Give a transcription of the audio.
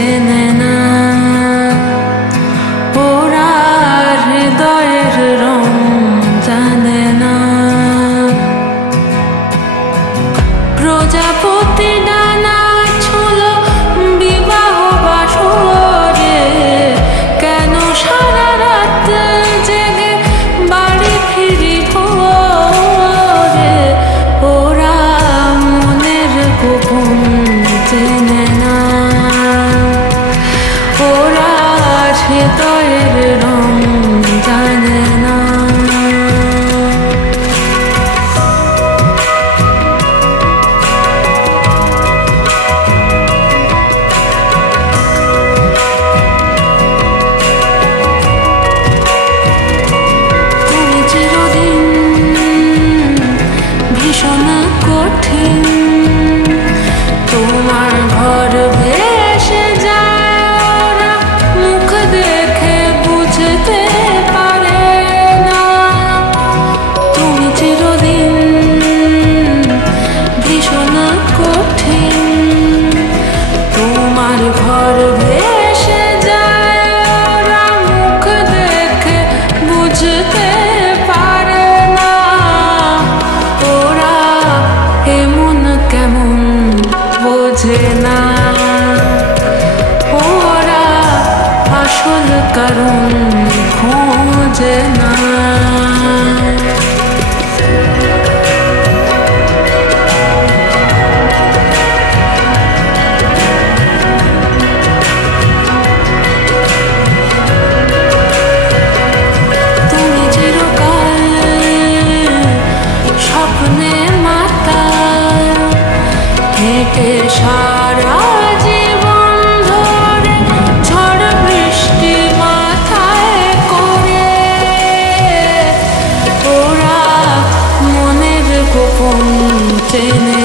চেনে না, ওরা হৃদয়ের রং জানে না। প্রজাপতি ডানা ছিল বিবাহ বাসরে, কেন সারা রাত জেগে বাড়ি ফিরি ভোরে? ওরা মনের গোপন চেনে না, ওরা হৃদয়ের রং জানে না। ভীষণ কঠিন তোমার ঘর ভেসে যায়, ওরা মুখ দেখে বুঝতে পারে না। তুমি চিরদিন ভীষণ কঠিন তোমার ঘর ভেসে যায়, ওরা মুখ দেখে বুঝতে পারে না। ওরা এমন কেমন বোঝে না, ওরা আসল কারণ খোঁজে না। তুমি চিরকাল স্বপ্নে মাতাল, হেঁটে সারা জীবন ধরে ঝড় বৃষ্টি মাথায় করে। ওরা মনের গোপন চেনে